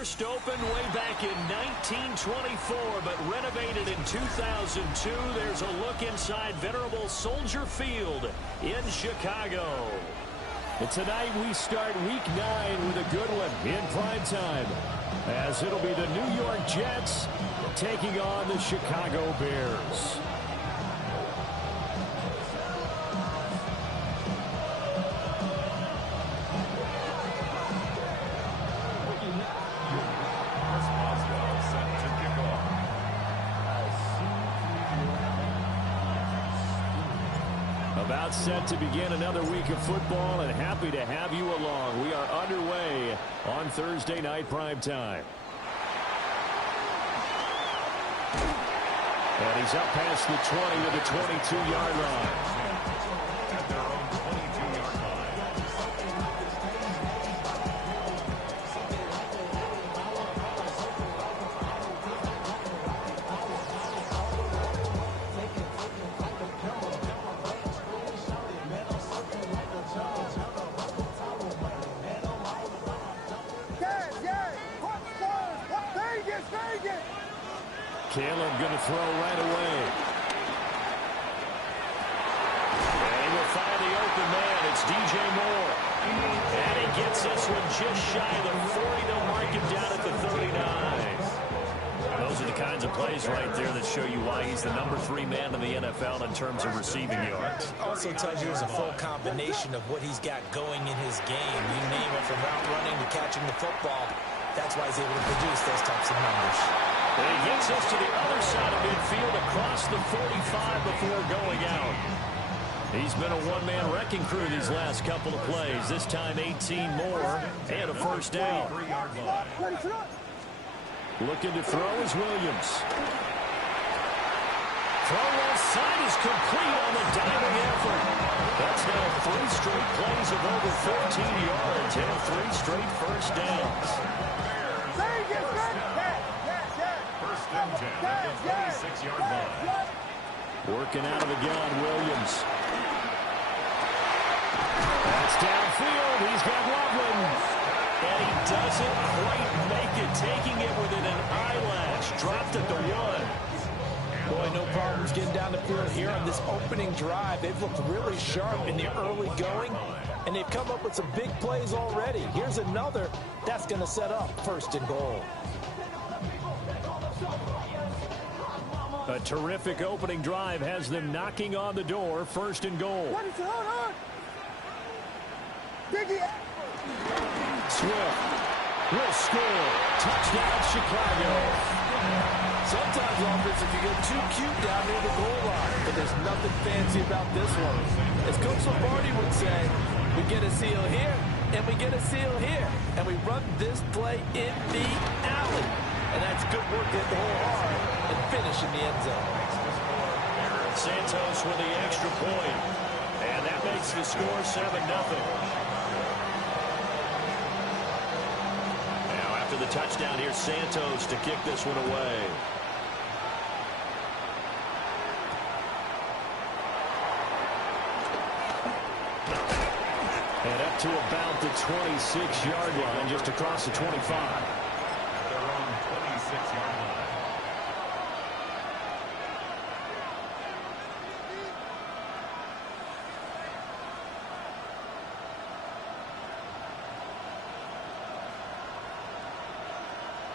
first opened way back in 1924, but renovated in 2002. There's a look inside venerable Soldier Field in Chicago. And tonight we start Week 9 with a good one in prime time, as it'll be the New York Jets taking on the Chicago Bears. About set to begin another week of football, and happy to have you along. We are underway on Thursday night primetime. And he's up past the 20 to the 22-yard line. At their own 22-yard line. Caleb going to throw right away. And he will find the open man. It's DJ Moore. And he gets this one just shy of the 40. They'll mark him down at the 39. Those are the kinds of plays right there that show you why he's the number 3 man in the NFL in terms of receiving yards. Also tells you there's a full combination of what he's got going in his game. You name it, from route running to catching the football. That's why he's able to produce those types of numbers. And he gets us to the other side of midfield across the 45 before going out. He's been a one-man wrecking crew these last couple of plays. This time 18 more and a first down. Looking to throw is Williams. Throw left side is complete on the diving effort. That's now 3 straight plays of over 14 yards and 3 straight first downs. First and 10 at the 26-yard line. Working out of the gun, Williams. That's downfield. He's got Loveland. And he doesn't quite make it, taking it within an eyelash. Dropped at the 1. Boy, no problems getting down the field here on this opening drive. They've looked really sharp in the early going, and they've come up with some big plays already. Here's another that's going to set up first and goal. A terrific opening drive has them knocking on the door. First and goal. Swift will score. Touchdown, Chicago. Sometimes offense, if you get too cute down near the goal line, but there's nothing fancy about this one. As Coach Lombardi would say, we get a seal here, and we get a seal here, and we run this play in the alley. And that's good work to hit the hole hard and finish in the end zone. Santos with the extra point. And that makes the score 7-0. Now after the touchdown, here's Santos to kick this one away. And up to about the 26-yard line, just across the 25.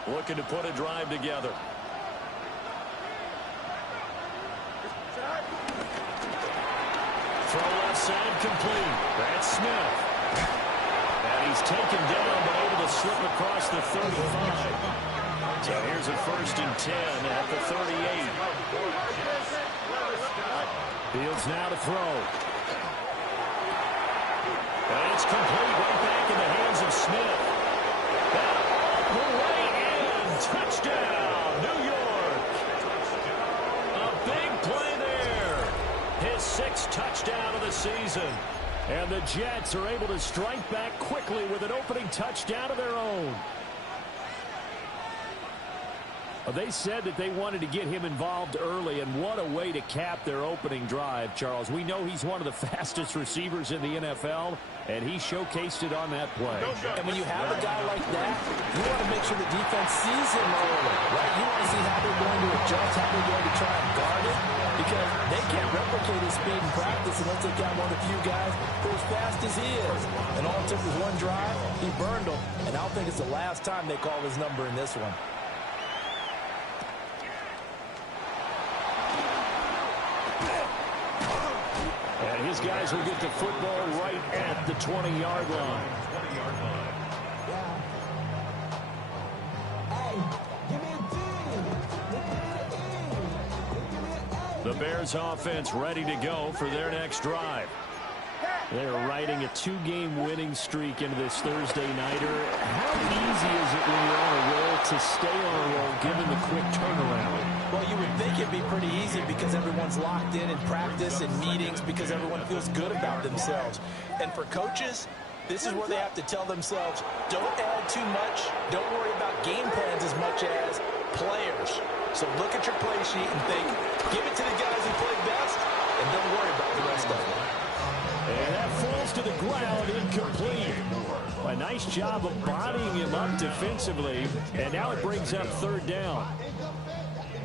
Looking to put a drive together. Throw left side complete. That's Smith. And he's taken down but able to slip across the 35. So here's a first and 10 at the 38. Fields now to throw. And it's complete right back in the hands of Smith. And all the way in. Touchdown, New York. A big play there. His 6th touchdown of the season. And the Jets are able to strike back quickly with an opening touchdown of their own. They said that they wanted to get him involved early, and what a way to cap their opening drive, Charles. We know he's one of the fastest receivers in the NFL, and he showcased it on that play. And when you have a guy like that, you want to make sure the defense sees him early, right? You want to see how they're going to adjust, how they're going to try and guard it, because they can't replicate his speed in practice unless they got one of the few guys who are as fast as he is. And all it took was one drive, he burned them, and I don't think it's the last time they call his number in this one. And his guys will get the football right at the 20-yard line. The Bears offense ready to go for their next drive. They're riding a 2-game winning streak into this Thursday nighter. How easy is it when you're on a roll to stay on a roll given the quick turnaround? Well, you would think it'd be pretty easy because everyone's locked in practice and meetings because everyone feels good about themselves. And for coaches, this is where they have to tell themselves, don't add too much. Don't worry about game plans as much as players. So look at your play sheet and think, give it to the guys who play best, and don't worry about the rest of it. And that falls to the ground, incomplete. A nice job of bodying him up defensively, and now it brings up third down.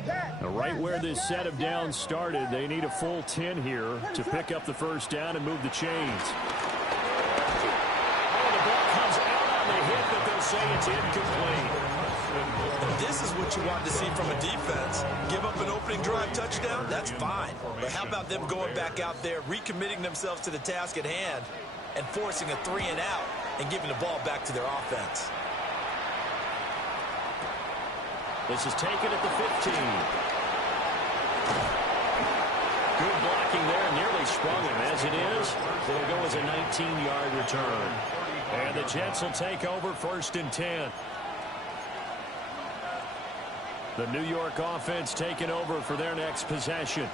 Now, right where this set of downs started, they need a full 10 here to pick up the first down and move the chains. Oh, the ball comes out on the hit, but they'll say it's incomplete. This is what you want to see from a defense. Give up an opening drive touchdown, that's fine. But how about them going back out there, recommitting themselves to the task at hand, and forcing a 3-and-out and giving the ball back to their offense? This is taken at the 15. Good blocking there, nearly sprung him. As it is, it'll go as a 19-yard return. And the Jets will take over first and 10. The New York offense taking over for their next possession.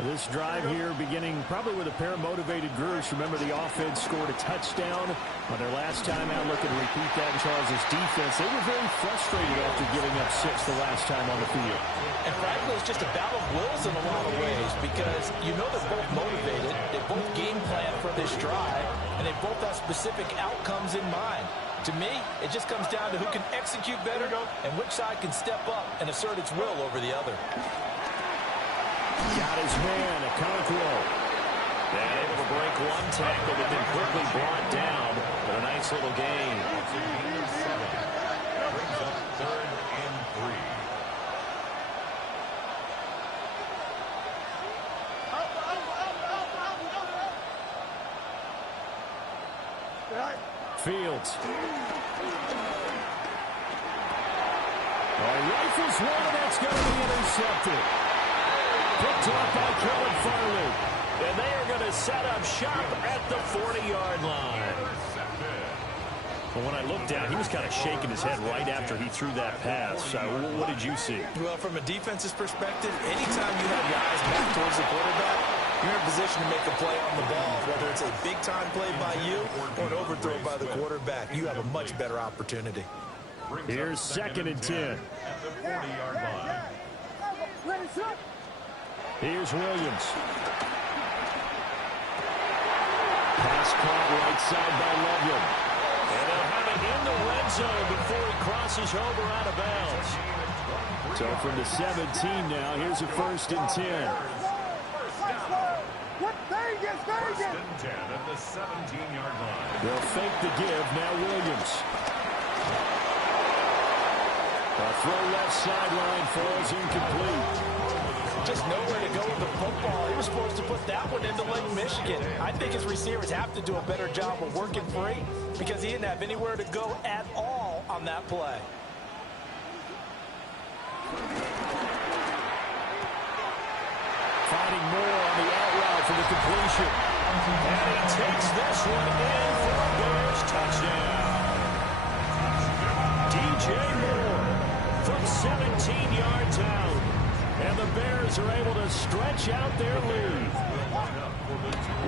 This drive here beginning probably with a pair of motivated groups. Remember, the offense scored a touchdown on their last time out. Looking to repeat that in Charles' defense. They were very frustrated after giving up 6 the last time on the field. And frankly, it's just a battle of wills in a lot of ways because you know they're both motivated. They both game plan for this drive, and they both have specific outcomes in mind. To me, it just comes down to who can execute better and which side can step up and assert its will over the other. Got his man, Okonkwo. And able to break one tackle, but then quickly brought down. But a nice little gain. Brings up 3rd and 3. Fields. Rifles one, and that's going to be intercepted. Picked up by Kellen Farley. And they are going to set up shop at the 40-yard line. Well, when I looked down, he was kind of shaking his head right after he threw that pass. What did you see? Well, from a defense's perspective, anytime you have your eyes back towards the quarterback, you're in a position to make a play on the ball. Whether it's a big-time play by you or an overthrow by the quarterback, you have a much better opportunity. Here's 2nd and 10. At the 40-yard line. Here's Williams. Pass caught right side by Loveland. And they'll have it in the red zone before he crosses over out of bounds. So from the 17 now, here's a 1st and 10. First and 10 at the 17-yard line. They'll fake the give. Now Williams. A throw left sideline falls incomplete. Just nowhere to go with the football. He was supposed to put that one into Lake Michigan. I think his receivers have to do a better job of working free because he didn't have anywhere to go at all on that play. Finding more on the out route for the completion. And he takes this one in for a Bears touchdown. DJ Moore from 17 yards out. And the Bears are able to stretch out their lead.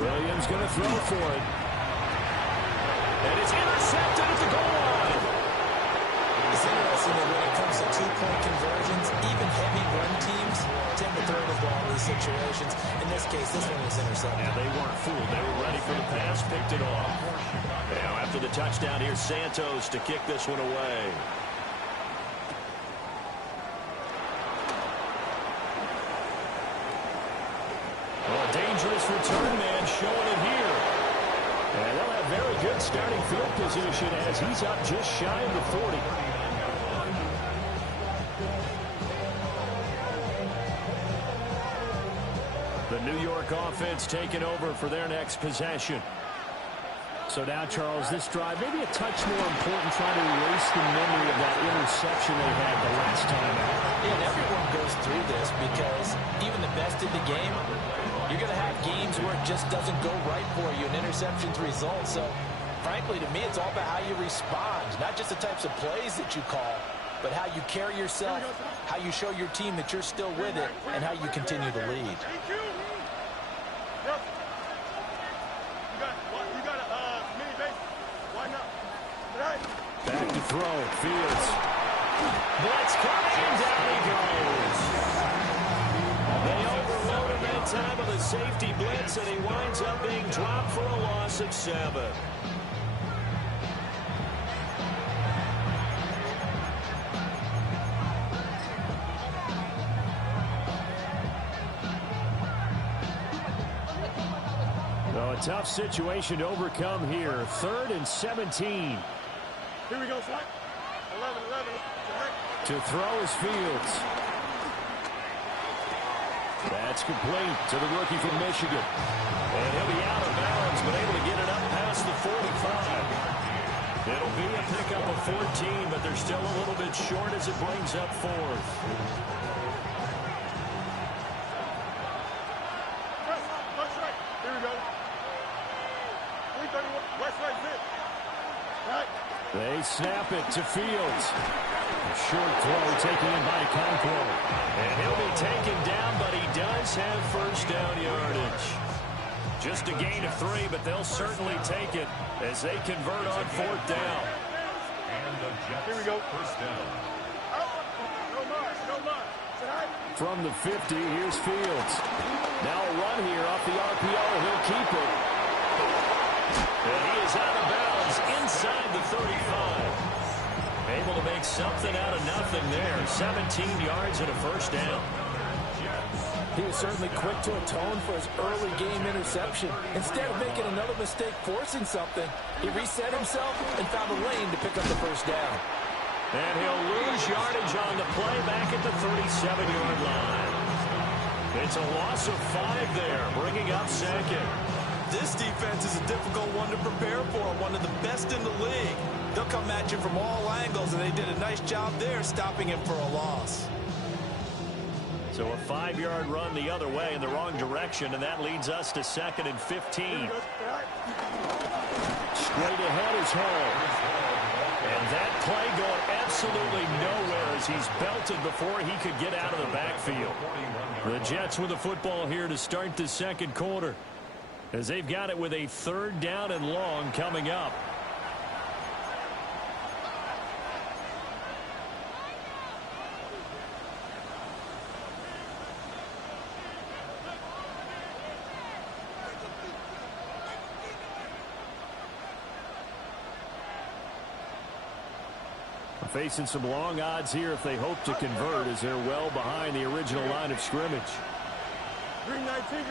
Williams going to throw for it. And it's intercepted at the goal line. This It's interesting that when it comes to two-point conversions, even heavy run teams tend to throw the ball in these situations. In this case, this one was intercepted. Yeah, they weren't fooled. They were ready for the pass, picked it off. Now, after the touchdown, here's Santos to kick this one away. Well, dangerous return man showing it here. And they'll have very good starting field position as he's up just shy of the 40. The New York offense taking over for their next possession. So now, Charles, this drive maybe a touch more important, trying to erase the memory of that interception they had the last time out. Yeah, and everyone goes through this because even the best in the game, you're going to have games where it just doesn't go right for you, and interceptions result. So, frankly, to me, it's all about how you respond, not just the types of plays that you call, but how you carry yourself, how you show your team that you're still with it, and how you continue to lead. Back to throw. Fields. Blitz coming, and down he goes. They overload him that time of the safety blitz, and he winds up being dropped for a loss of 7. A tough situation to overcome here. 3rd and 17. Here we go, Fleck. 11. To throw is Fields. That's complete to the rookie from Michigan. And he'll be out of bounds, but able to get it up past the 45. It'll be a pickup of 14, but they're still a little bit short as it brings up 4th. West right. Here we go. 331. West right, fit. Right. They snap it to Fields. A short throw taken in by Conquo. And he'll be taken down, but he does have first down yardage. Just a gain of 3, but they'll certainly take it as they convert on 4th down. And the Jets. Here we go. First down. No more. From the 50, here's Fields. Now a run here off the RPO. He'll keep it. And he is out of bounds inside the 35. Able to make something out of nothing there. 17 yards and a first down. He was certainly quick to atone for his early game interception. Instead of making another mistake forcing something, he reset himself and found a lane to pick up the first down. And he'll lose yardage on the play back at the 37-yard line. It's a loss of 5 there, bringing up 2nd. This defense is a difficult one to prepare for, one of the best in the league. They'll come at you from all angles, and they did a nice job there stopping him for a loss. So a 5-yard run the other way in the wrong direction, and that leads us to 2nd and 15. Straight ahead is Hall. And that play going absolutely nowhere as he's belted before he could get out of the backfield. The Jets with the football here to start the second quarter, as they've got it with a 3rd down and long coming up. Facing some long odds here if they hope to convert, as they're well behind the original line of scrimmage. 319.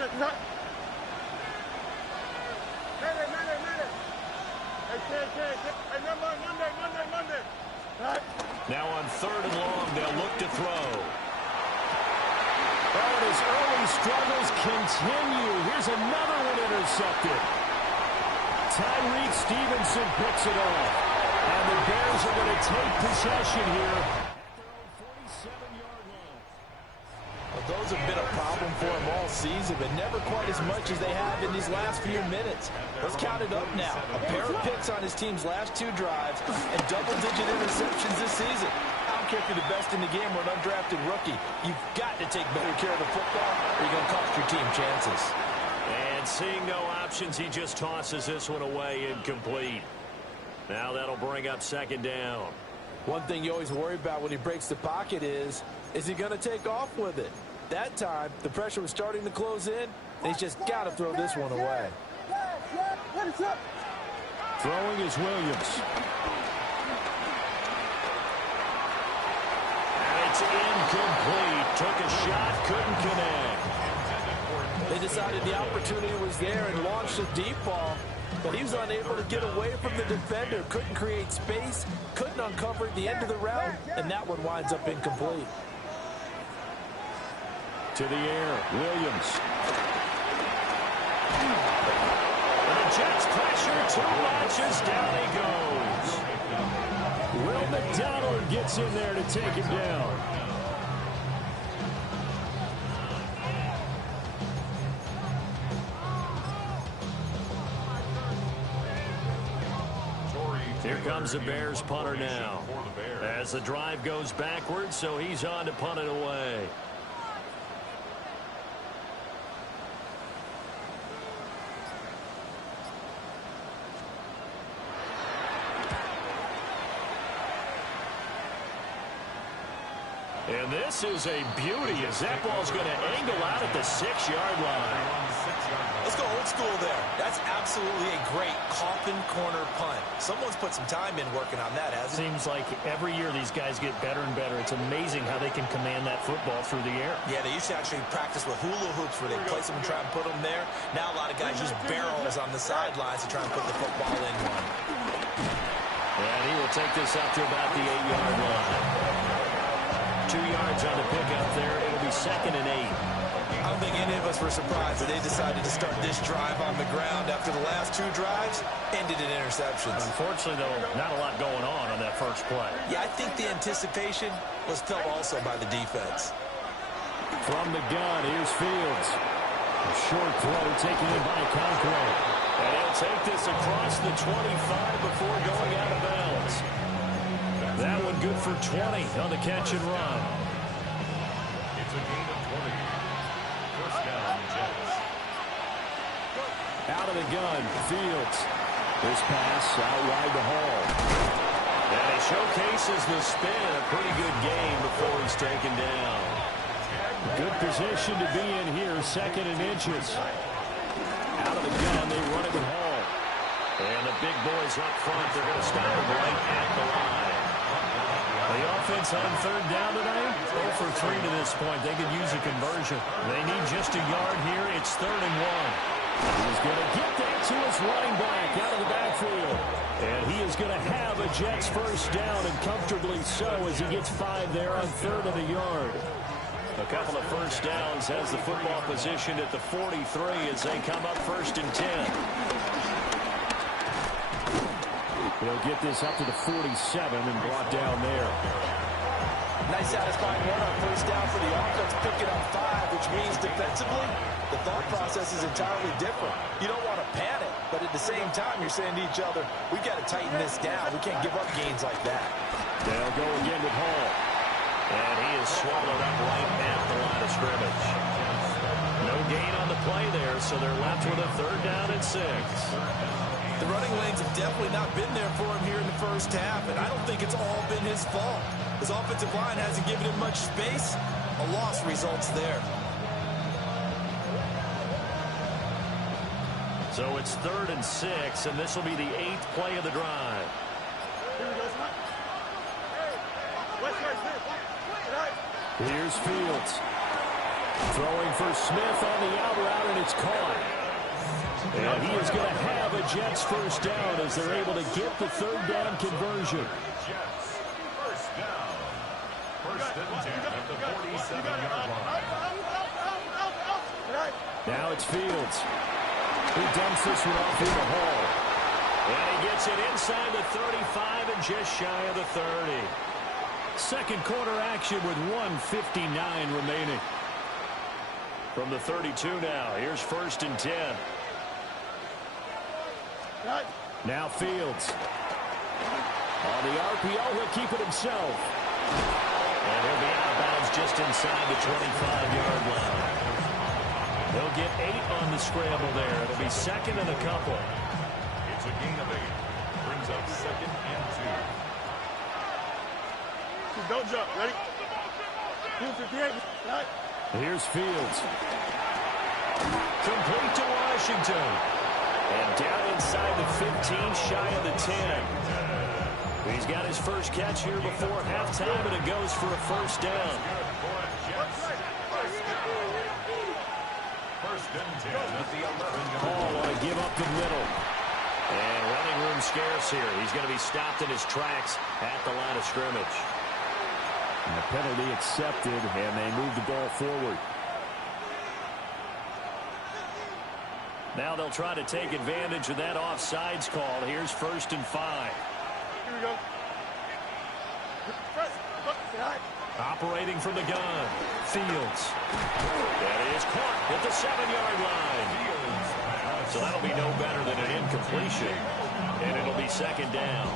Hey, Monday. Right. Now on 3rd and long, they'll look to throw. Oh, and his early struggles continue. Here's another one intercepted. Tyreek Stevenson picks it off. And the Bears are going to take possession here at their own 47-yard line. Well, those have been a problem for him all season, but never quite as much as they have in these last few minutes. Let's count it up now. A pair of picks on his team's last 2 drives and double-digit interceptions this season. I don't care if you're the best in the game or an undrafted rookie. You've got to take better care of the football or you're going to cost your team chances. And seeing no options, he just tosses this one away incomplete. Now that'll bring up 2nd down. One thing you always worry about when he breaks the pocket is he going to take off with it? That time, the pressure was starting to close in, and he's just got to throw this one away. Throwing is Williams. And it's incomplete. Took a shot, couldn't connect. They decided the opportunity was there and launched a deep ball, but he was unable to get away from the defender. Couldn't create space, couldn't uncover at the end of the route, and that one winds up incomplete. To the air, Williams. And the Jets pressure too much as down he goes. Will McDonald gets in there to take him down. Here comes the Bears punter now. As the drive goes backwards, so he's on to punt it away. And this is a beauty as that ball's going to angle out at the 6-yard line. Let's go old school there. That's absolutely a great coffin corner punt. Someone's put some time in working on that, hasn't it? Seems like every year these guys get better and better. It's amazing how they can command that football through the air. Yeah, they used to actually practice with hula hoops where they place them and try and put them there. Now a lot of guys use barrels on the sidelines to try and put the football in one. And he will take this up to about the 8-yard line. 2 yards on the pickup there. It'll be 2nd and 8. I don't think any of us were surprised that they decided to start this drive on the ground after the last 2 drives ended in interceptions. Unfortunately, though, not a lot going on that first play. Yeah, I think the anticipation was felt also by the defense. From the gun, here's Fields. A short throw taken in by Conqueror. And he'll take this across the 25 before going out of bounds. That one good for 20 on the catch and run. It's a gain of 20. First down, Jets. Out of the gun, Fields. This pass out wide to Hall. And he showcases the spin. A pretty good game before he's taken down. Good position to be in here. 2nd and inches. Out of the gun, they run it with Hall. And the big boys up front, they're going to stop him right at the line. The offense on 3rd down tonight, 0 for 3 to this point. They could use a conversion. They need just a yard here. It's 3rd and 1. He's going to get that to his running back out of the backfield. And he is going to have a Jets first down, and comfortably so as he gets 5 there on 3rd and a yard. A couple of first downs has the football positioned at the 43 as they come up 1st and 10. He'll get this up to the 47 and brought down there. Nice satisfying run on first down for the offense, picking up 5, which means defensively, the thought process is entirely different. You don't want to panic, but at the same time, you're saying to each other, we've got to tighten this down. We can't give up gains like that. They'll go again with Hall. And he is swallowed up right at the line of scrimmage. No gain on the play there, so they're left with a 3rd down and 6. The running lanes have definitely not been there for him here in the first half, and I don't think it's all been his fault. His offensive line hasn't given him much space. A loss results there. So it's 3rd and 6, and this will be the 8th play of the drive. Here's Fields. Throwing for Smith on the out route, and it's caught. And he is going to have a Jets first down as they're able to get the 3rd down conversion. Jets. First down. 1st and 10 at the 47-yard line. Now it's Fields. He dumps this one off into Hall. And he gets it inside the 35 and just shy of the 30. 2nd quarter action with 1:59 remaining. From the 32 now, here's 1st and 10. Now Fields. On the RPO, he'll keep it himself. And he'll be out of bounds just inside the 25-yard line. They'll get 8 on the scramble there. It'll be 2nd and a couple. It's a gain of 8. Brings up 2nd and 2. Don't jump. Ready? 258. Right. Here's Fields. Complete to Washington. And down inside the 15, shy of the 10. He's got his first catch here before halftime, and it goes for a first down. First and 10 at the 11. Paul on a give up the middle. And running room scarce here. He's going to be stopped in his tracks at the line of scrimmage. And the penalty accepted, and they move the ball forward. Now they'll try to take advantage of that offsides call. Here's 1st and 5. Here we go. Operating from the gun. Fields. That is caught at the 7-yard line. So that'll be no better than an incompletion. And it'll be second down.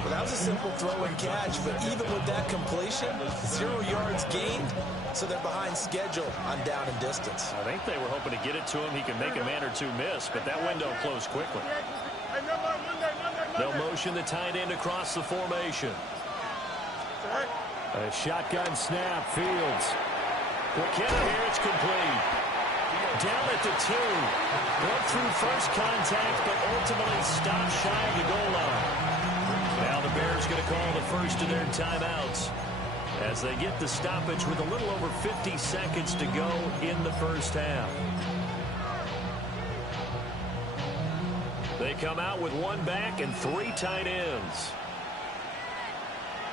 Well, that was a simple throw and catch, but even with that completion, 0 yards gained, so they're behind schedule on down and distance. I think they were hoping to get it to him. He can make a man or two miss, but that window closed quickly. They'll motion the tight end across the formation. A shotgun snap. Fields. McKenna here. It's complete. Down at the 2. Went through first contact, but ultimately stopped shy of the goal line. Now the Bears going to call the first of their timeouts as they get the stoppage with a little over 50 seconds to go in the first half. They come out with 1 back and 3 tight ends.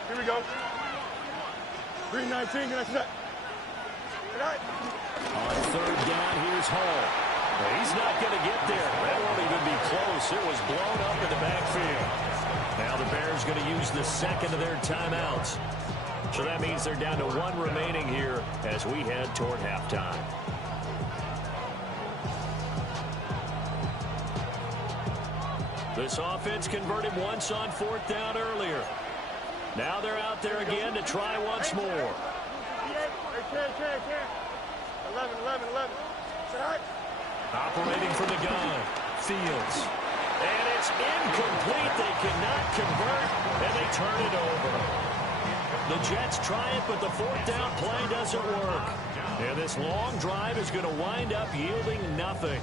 Here we go. 319. On 3rd down, here's Hall. He's not going to get there. That won't even be close. It was blown up in the backfield. Now the Bears going to use the second of their timeouts. So that means they're down to 1 remaining here as we head toward halftime. This offense converted once on 4th down earlier. Now they're out there again to try once more. 11. Operating from the gun. Fields. And it's incomplete. They cannot convert, and they turn it over. The Jets try it, but the 4th down play doesn't work. And this long drive is going to wind up yielding nothing.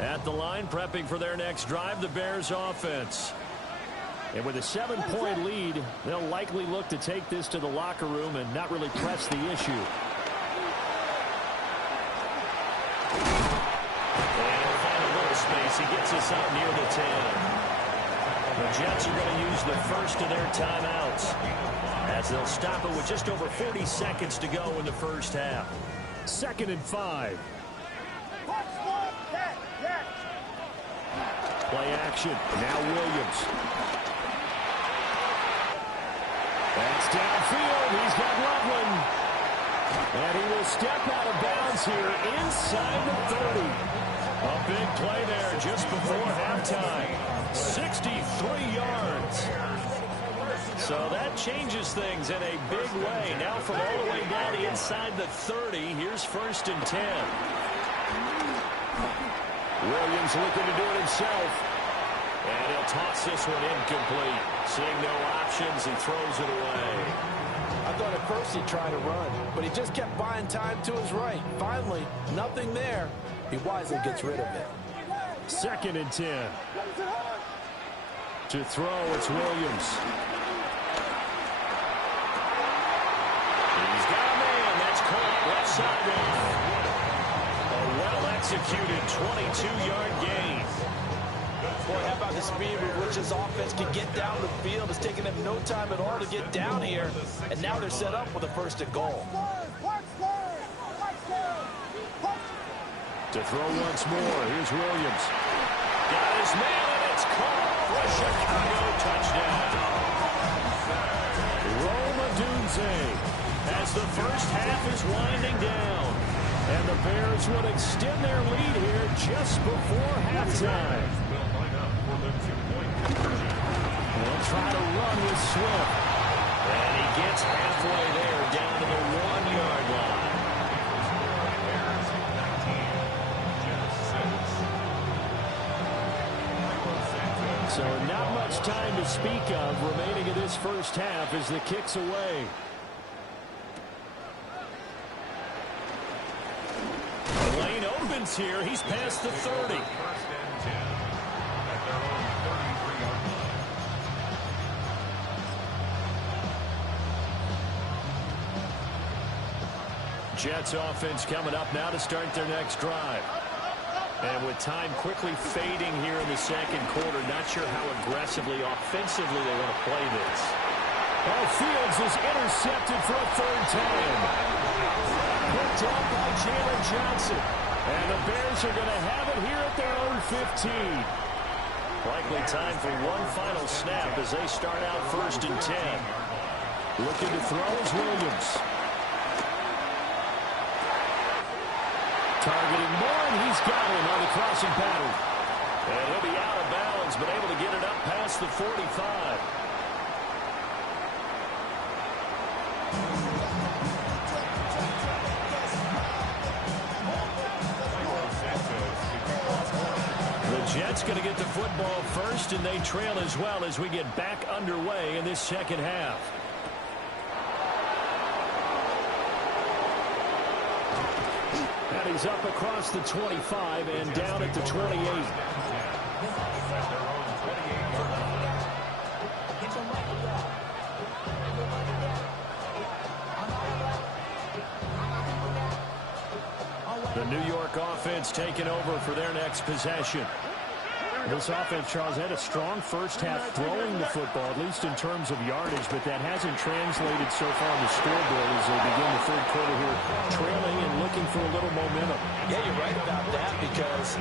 At the line, prepping for their next drive, the Bears offense. And with a 7-point lead, they'll likely look to take this to the locker room and not really press the issue. And he'll find a little space. He gets us out near the 10. The Jets are going to use the first of their timeouts as they'll stop it with just over 40 seconds to go in the first half. 2nd and 5. Play action. Now Williams. That's downfield. He's got Loveland. And he will step out of bounds here inside the 30. A big play there just before halftime. 63 yards. So that changes things in a big way. Now from all the way down to inside the 30, here's 1st and 10. Williams looking to do it himself. And he'll toss this one incomplete. Seeing no options, he throws it away. I thought at first he'd try to run, but he just kept buying time to his right. Finally, nothing there. He wisely gets rid of it. 2nd and 10. To throw, it's Williams. He's got a man. That's caught left sideline. A well-executed 22-yard gain. Boy, how about the speed with which his offense can get down the field? It's taken them no time at all to get down here, and now they're set up with a 1st and goal. To throw once more, here's Williams. Got his man, and it's caught for a Chicago touchdown. Roma Dunze as the first half is winding down. And the Bears would extend their lead here just before halftime. They'll try to run with Swift. And he gets halfway there, down to the 1-yard line. So not much time to speak of remaining in this first half as the kick's away. The lane opens here. He's past the 30. First and 10 at their own 33-yard line. Jets offense coming up now to start their next drive. And with time quickly fading here in the second quarter, not sure how aggressively, offensively they want to play this. Oh, Fields is intercepted for a third down. Picked up by Jalen Johnson. And the Bears are going to have it here at their own 15. Likely time for one final snap as they start out first and 10. Looking to throw is Williams. Targeting more, and he's got him on the crossing pattern. And he'll be out of bounds, but able to get it up past the 45. The Jets going to get the football first, and they trail as well as we get back underway in this second half. And he's up across the 25 and down at the 28. The New York offense taking over for their next possession. This offense, Charles, had a strong first half throwing the football, at least in terms of yardage, but that hasn't translated so far on the scoreboard as they begin the third quarter here, trailing and looking for a little momentum. Yeah, you're right about that because,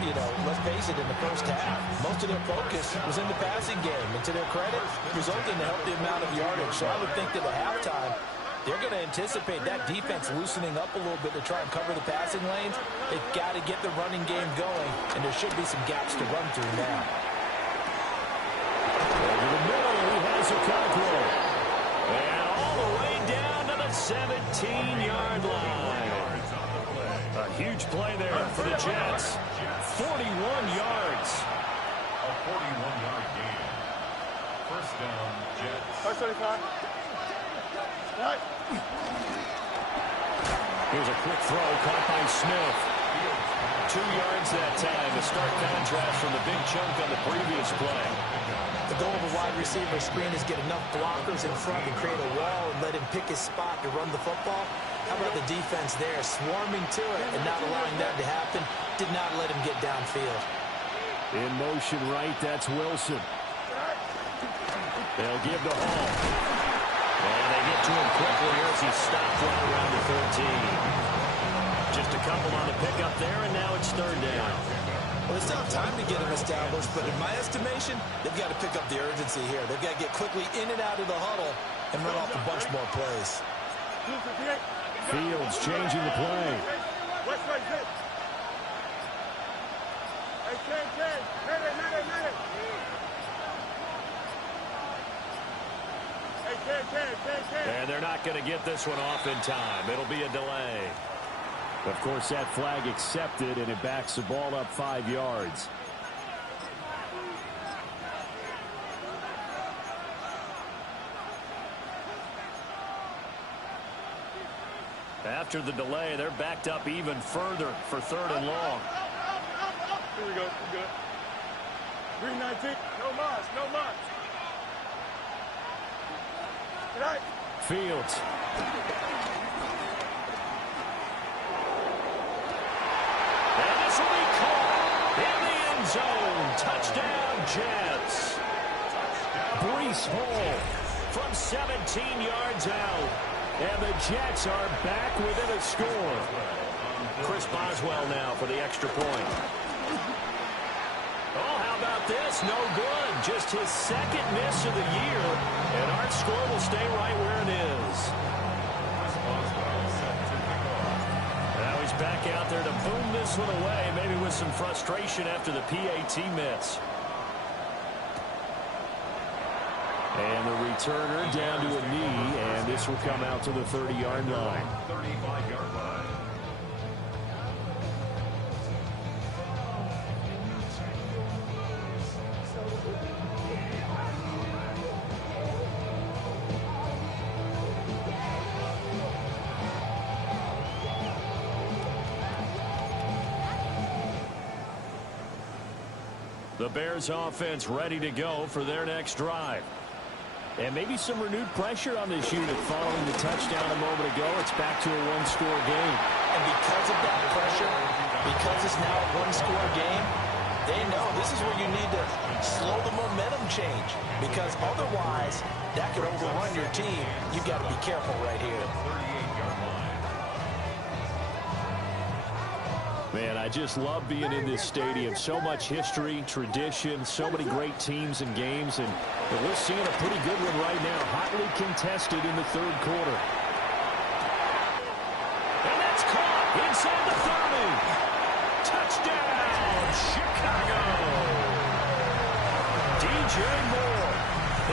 let's face it, in the first half, most of their focus was in the passing game. And to their credit, resulted in a healthy amount of yardage. So I would think that at halftime, they're going to anticipate that defense loosening up a little bit to try and cover the passing lanes. They've got to get the running game going, and there should be some gaps to run through now. Over the middle, he has a Okonkwo. And all the way down to the 17-yard line. A huge play there for the Jets. 41 yards. A 41-yard gain. First down, Jets. 35. Right. Here's a quick throw caught by Smith. 2 yards that time. A stark contrast from the big chunk on the previous play. The goal of a wide receiver screen is get enough blockers in front to create a wall and let him pick his spot to run the football. How about the defense there, swarming to it and not allowing that to happen? Did not let him get downfield. In motion right, that's Wilson. They'll give to Hall. And they get to him quickly here as he stopped right around the 13. Just a couple on the pickup there, and now it's third down. Well, they still have time to get him established, but in my estimation, they've got to pick up the urgency here. They've got to get quickly in and out of the huddle and run off a bunch more plays. Fields changing the play. And they're not going to get this one off in time. It'll be a delay. Of course, that flag accepted, and it backs the ball up 5 yards. After the delay, they're backed up even further for third and long. Here we go. We're good. 319. No mas. No mas. Right. Fields. And this will be caught in the end zone. Touchdown, Jets. Breece Hall from 17 yards out. And the Jets are back within a score. Chris Boswell now for the extra point. Oh, how about this? No good. Just his second miss of the year. And our score will stay right where it is. Now he's back out there to boom this one away, maybe with some frustration after the PAT miss. And the returner down to a knee, and this will come out to the 30-yard line. 35-yard line. The Bears offense ready to go for their next drive. And maybe some renewed pressure on this unit following the touchdown a moment ago. It's back to a one-score game. And because of that pressure, because it's now a one-score game, they know this is where you need to slow the momentum change. Because otherwise, that could overrun your team. You've got to be careful right here. Man, I just love being in this stadium. So much history, tradition, so many great teams and games. And we're seeing a pretty good one right now. Hotly contested in the third quarter. And that's caught inside the 30. Touchdown, Chicago. DJ Moore,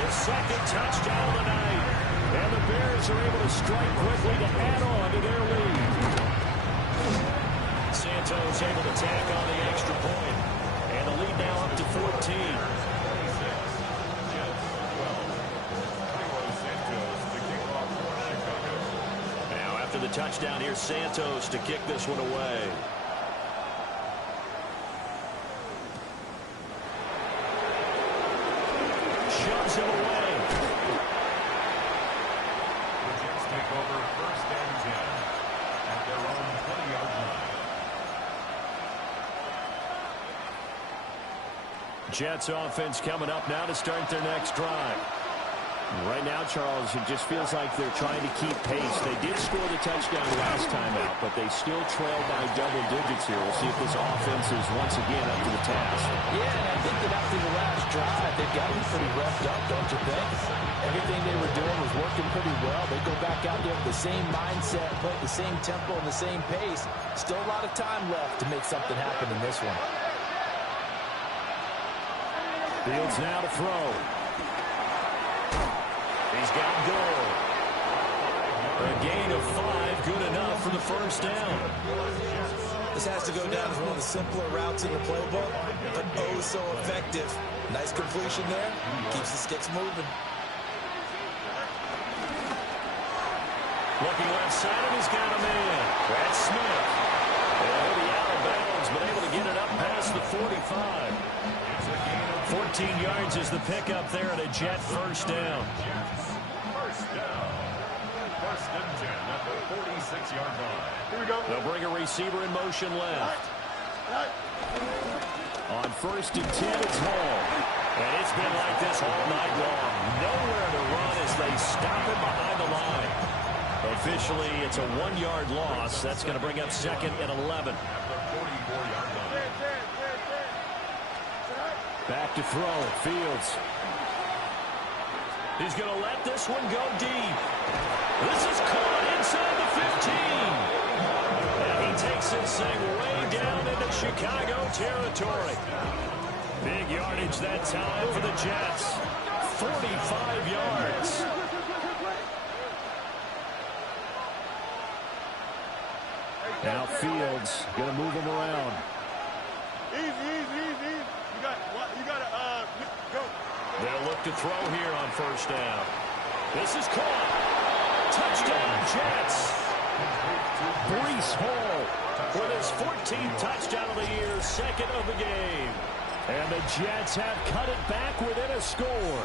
his second touchdown of the night. And the Bears are able to strike quickly to add on to their lead. Santos able to tack on the extra point. And the lead now up to 14. Now after the touchdown, here's Santos to kick this one away. Shoves him away. The Jets take over first and 10 at their own 20-yard line. Jets offense coming up now to start their next drive. Right now, Charles, it just feels like they're trying to keep pace. They did score the touchdown last time out, but they still trail by double digits here. We'll see if this offense is once again up to the task. Yeah, and I think that after the last drive, they've got them pretty revved up, don't you think? Everything they were doing was working pretty well. They go back out there with the same mindset, play the same tempo and the same pace. Still a lot of time left to make something happen in this one. Fields now to throw. He's got goal. A gain of 5, good enough for the first down. This has to go down as one of the simpler routes in the playbook, but oh so effective. Nice completion there. Keeps the sticks moving. Looking left side, and he's got a man. That's Smith. And he'll be out of bounds, but able to get it up past the 45. 14 yards is the pickup there at a Jet first down. First down. First and 10 at the 46-yard line. Here we go. They'll bring a receiver in motion left. On first and 10, it's Hall. And it's been like this all night long. Nowhere to run as they stop him behind the line. Officially, it's a 1-yard loss. That's going to bring up second and 11. At the 44-yard line. Back to throw. Fields. He's going to let this one go deep. This is caught inside the 15. And he takes this thing way down into Chicago territory. Big yardage that time for the Jets. 45 yards. Now Fields going to move him around. Easy. You got to go. They'll look to throw here on first down. This is caught. Touchdown, Jets. Breece Hall with his 14th touchdown of the year, second of the game. And the Jets have cut it back within a score.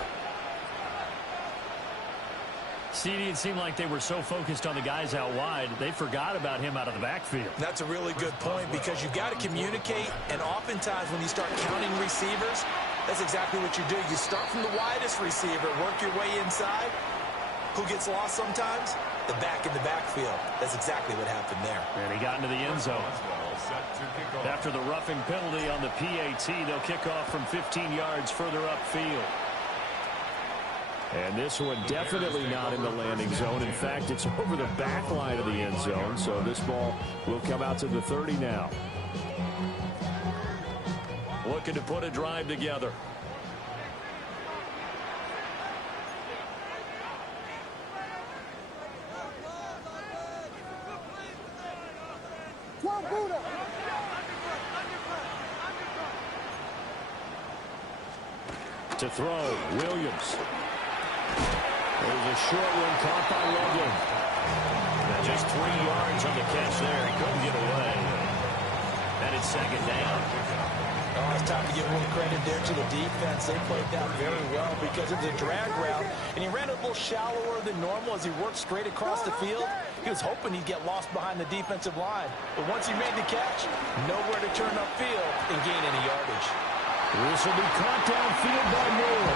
CD, it seemed like they were so focused on the guys out wide, they forgot about him out of the backfield. That's a really good point because you've got to communicate, and oftentimes when you start counting receivers, that's exactly what you do. You start from the widest receiver, work your way inside. Who gets lost sometimes? The back in the backfield. That's exactly what happened there. And he got into the end zone. After the roughing penalty on the PAT, they'll kick off from 15 yards further upfield. And this one definitely not in the landing zone. In fact, it's over the back line of the end zone. So this ball will come out to the 30 now. Looking to put a drive together. To throw, Williams. There's a short one caught by Loveland. Just 3 yards on the catch there. He couldn't get away. And it's second down. Oh, it's time to give a little credit there to the defense. They played that very well because it was a drag route, and he ran a little shallower than normal as he worked straight across the field. He was hoping he'd get lost behind the defensive line. But once he made the catch, nowhere to turn upfield and gain any yardage. This will be caught downfield by Moore.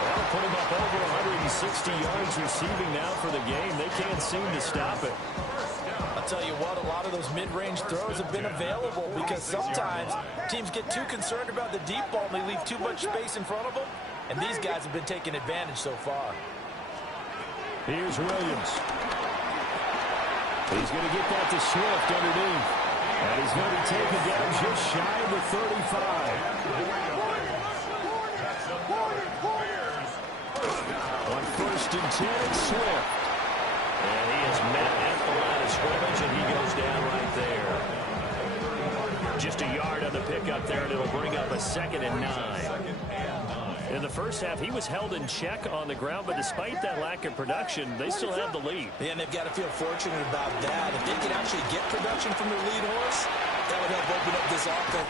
That'll put him up over 160 yards receiving now for the game. They can't seem to stop it. I'll tell you what, a lot of those mid-range throws have been available because sometimes teams get too concerned about the deep ball and they leave too much space in front of them, and these guys have been taking advantage so far. Here's Williams. He's going to get that to Swift underneath. And he's going to be taken down just shy of the 35. On 1st and 10, it's Swift. And he is met at the line of scrimmage, and he goes down right there. Just a yard on the pickup there, and it'll bring up a 2nd and 9. In the first half, he was held in check on the ground, but despite that lack of production, they still have the lead. Yeah, and they've got to feel fortunate about that. If they can actually get production from their lead horse, that would help open up this offense.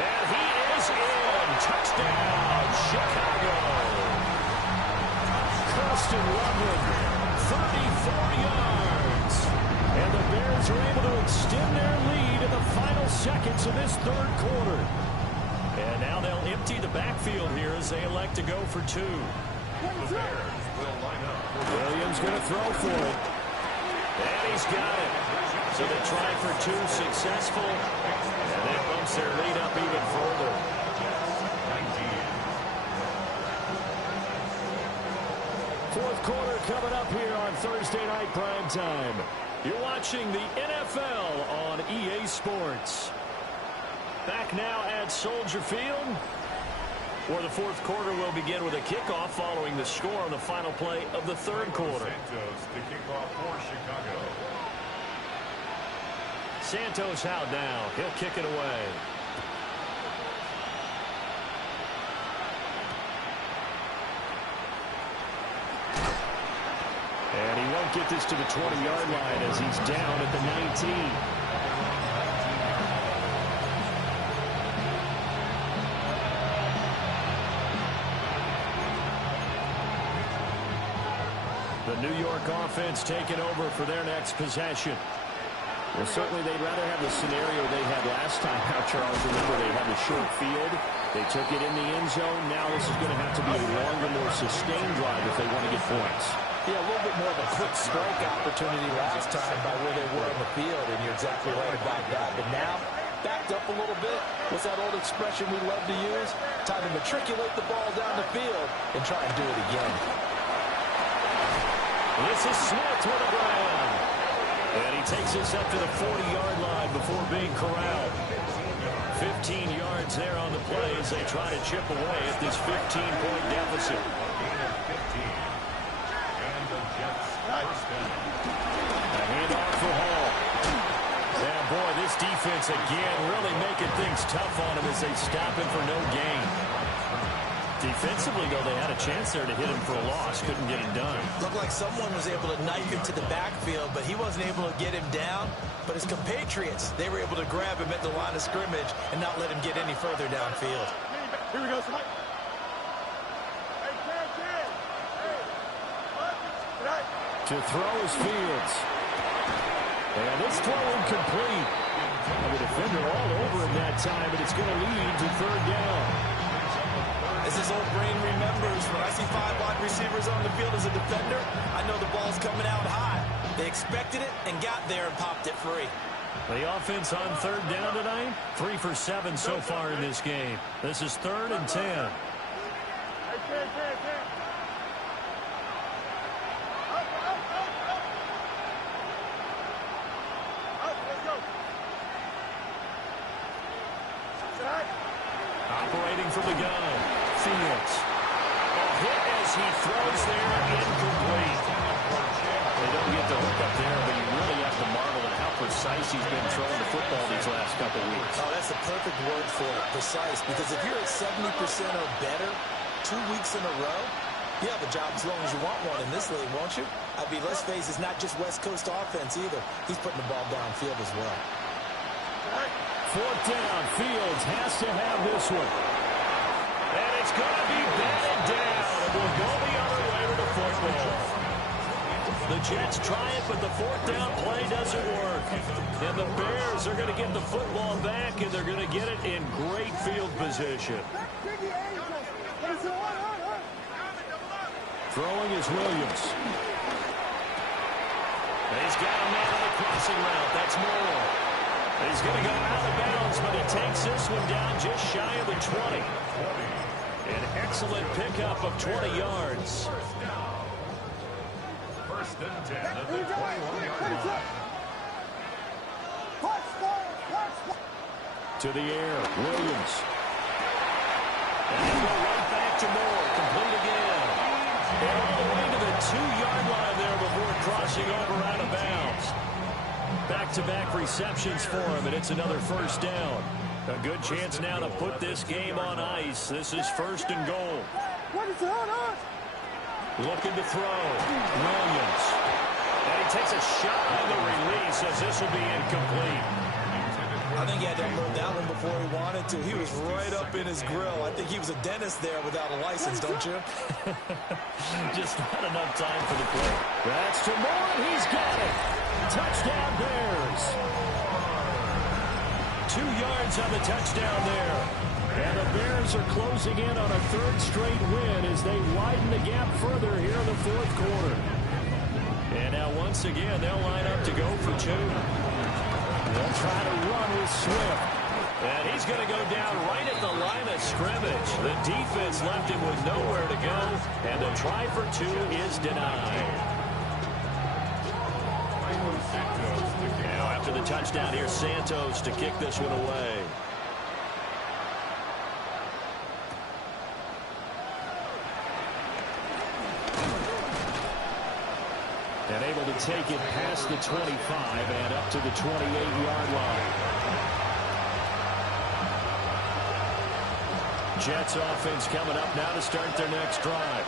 And he is in. Touchdown, Chicago. Kirsten Loveland. 34 yards. And the Bears are able to extend their lead in the final seconds of this third quarter. And now they'll empty the backfield here as they elect to go for 2. Williams going to throw for it. And he's got it. So they try for 2, successful. And that bumps their lead up even further. Fourth quarter coming up here on Thursday Night Primetime. You're watching the NFL on EA Sports. Back now at Soldier Field, where the fourth quarter will begin with a kickoff following the score on the final play of the third quarter. Santos out now. He'll kick it away. And he won't get this to the 20-yard line as he's down at the 19. The New York offense taking over for their next possession. Well, certainly they'd rather have the scenario they had last time out, Charles. Remember, they had the short field. They took it in the end zone. Now this is going to have to be a longer, more sustained drive if they want to get points. Yeah, a little bit more of a quick strike opportunity last time by where they were on the field, and you're exactly right about that. But now, backed up a little bit. What's that old expression we love to use? Time to matriculate the ball down the field and try and do it again. This is Smith with a grab. And he takes us up to the 40-yard line before being corralled. 15 yards there on the play as they try to chip away at this 15-point deficit. A handoff for Hall. Yeah, boy, this defense again really making things tough on him as they stop him for no gain. Defensively, though, they had a chance there to hit him for a loss. Couldn't get it done. Looked like someone was able to knife him to the backfield, but he wasn't able to get him down. But his compatriots, they were able to grab him at the line of scrimmage and not let him get any further downfield. Here we go, somebody. To throw is Fields. And this throw incomplete. The defender all over him that time, but it's going to lead to third down. As his old brain remembers, when I see 5 wide receivers on the field as a defender, I know the ball's coming out high. They expected it and got there and popped it free. The offense on third down tonight, 3 for 7 so far in this game. This is 3rd and 10. Operating from the gun, Fields. A hit as he throws there, incomplete. They don't get the hook up there, but you really have to marvel at how precise he's been throwing the football these last couple of weeks. Oh, that's the perfect word for it, precise. Because if you're at 70% or better 2 weeks in a row, you have a job as long as you want one in this league, won't you? Let's face it, it's not just West Coast offense either. He's putting the ball downfield as well. Fourth down. Fields has to have this one. And it's going to be batted down. It will go the other way to the football. The Jets try it, but the fourth down play doesn't work. And the Bears are going to get the football back, and they're going to get it in great field position. Throwing is Williams. He's got a man on the crossing route. That's Moore. He's going to go out of bounds, but he takes this one down just shy of the 20. An excellent pickup of 20 yards. First and 10 at the 21-yard line. To the air, Williams. And they go right back to Moore. Complete again. And all the way to the 2-yard line there before crossing over out of bounds. Back-to-back receptions for him, and it's another first down. A good chance now to put this game on ice. This is first and goal. Looking to throw. Williams. And he takes a shot on the release as this will be incomplete. I think he had to unload that one before he wanted to. He was right up in his grill. I think he was a dentist there without a license, don't you? Just not enough time for the play. That's to Moore, and he's got it. Touchdown, Bears. 2 yards on the touchdown there. And the Bears are closing in on a third straight win as they widen the gap further here in the fourth quarter. And now once again, they'll line up to go for 2. They'll try to run with Swift. And he's going to go down right at the line of scrimmage. The defense left him with nowhere to go. And the try for 2 is denied. Now after the touchdown, here's Santos to kick this one away. And able to take it past the 25 and up to the 28-yard line. Jets offense coming up now to start their next drive.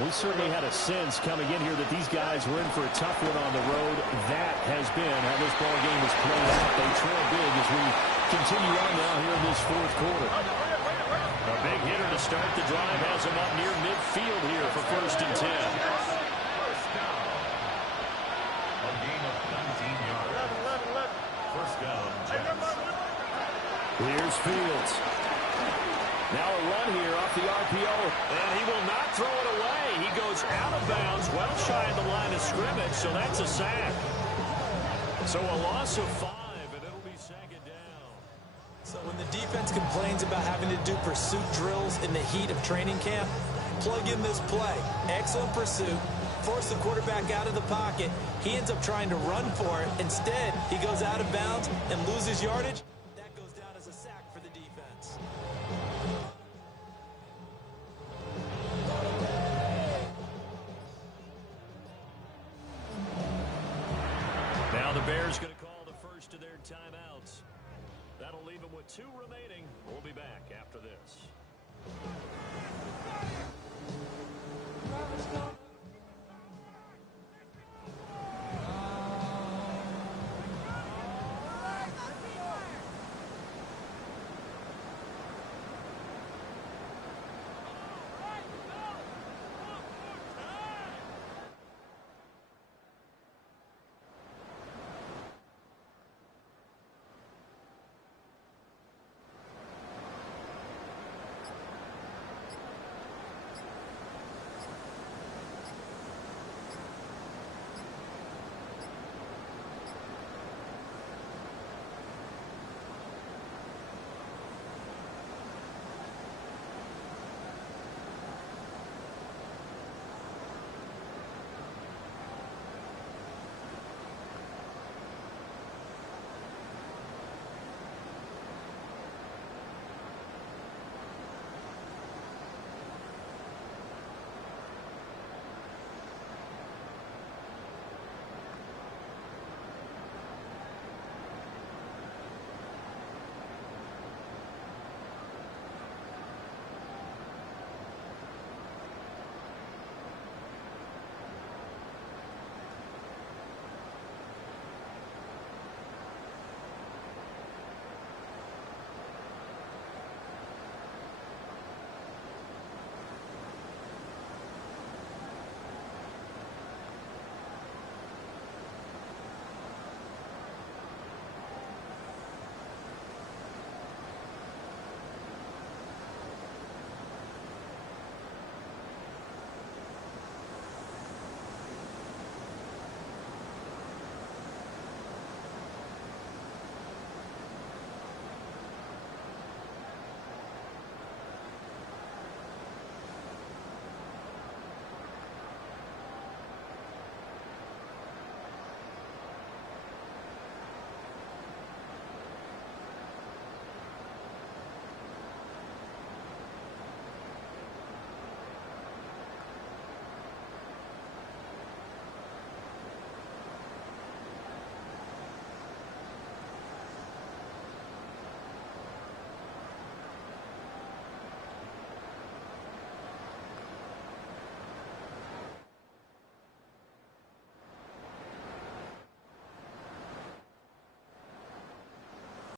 We certainly had a sense coming in here that these guys were in for a tough one on the road. That has been how this ball game has played out. They trail big as we continue on now here in this fourth quarter. A big hitter to start the drive has him up near midfield here for first and 10. First down. A gain of 19 yards. First down, Jets. Here's Fields. Now a run here off the RPO. And he will not throw it away. He goes out of bounds, well shy of the line of scrimmage, so that's a sack. So a loss of 5, and it'll be second down. So when the defense complains about having to do pursuit drills in the heat of training camp, plug in this play. Excellent pursuit. Force the quarterback out of the pocket. He ends up trying to run for it. Instead, he goes out of bounds and loses yardage. That goes down as a sack for the defense. Now the Bears going to call the first of their timeouts. That'll leave them with 2 remaining. We'll be back after this.